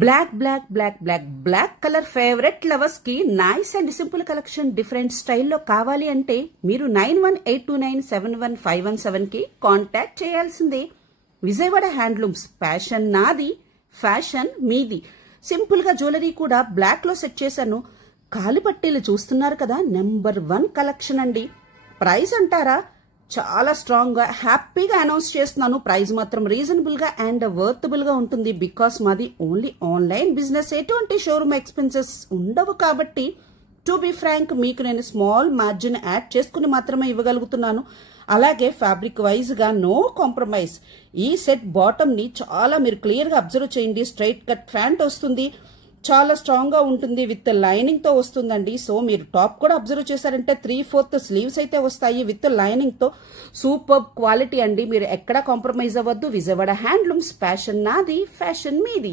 Black colour favourite lovers కి nice and simple collection different స్టైల్లో కావాలి అంటే మీరు 9182971517 కి కాంటాక్ట్ చేయాల్సిందే. విజయవాడ హ్యాండ్లూమ్స్, ప్యాషన్ నాది, ఫ్యాషన్ మీది. సింపుల్ గా జ్యువెలరీ కూడా బ్లాక్ లో సెట్ చేశాను. కాలిపట్టీలు చూస్తున్నారు కదా, నెంబర్ 1 కలెక్షన్ అండి. ప్రైస్ అంటారా, చాలా స్ట్రాంగ్ గా హ్యాపీగా అనౌన్స్ చేస్తున్నాను. ప్రైస్ మాత్రం రీజనబుల్ గా అండ్ వర్తబుల్ గా ఉంటుంది. బికాస్ మాది ఓన్లీ ఆన్లైన్ బిజినెస్, ఎటువంటి షోరూమ్ ఎక్స్పెన్సెస్ ఉండవు. కాబట్టి టు బి ఫ్రాంక్ మీకు నేను స్మాల్ మార్జిన్ యాడ్ చేసుకుని మాత్రమే ఇవ్వగలుగుతున్నాను. అలాగే ఫ్యాబ్రిక్ వైజ్ గా నో కాంప్రమైజ్. ఈ సెట్ బాటమ్ ని చాలా మీరు క్లియర్ గా అబ్జర్వ్ చేయండి. స్ట్రైట్ కట్ ప్యాంట్ వస్తుంది, చాలా స్ట్రాంగ్ గా ఉంటుంది, విత్ లైనింగ్ తో వస్తుందండి. సో మీరు టాప్ కూడా అబ్జర్వ్ చేశారంటే 3/4 స్లీవ్స్ అయితే వస్తాయి విత్ లైనింగ్ తో. సూపర్ క్వాలిటీ అండి, మీరు ఎక్కడా కాంప్రమైజ్ అవ్వద్దు. విజయవాడ హ్యాండ్లూమ్స్, ప్యాషన్ నాది, ఫ్యాషన్ మీది.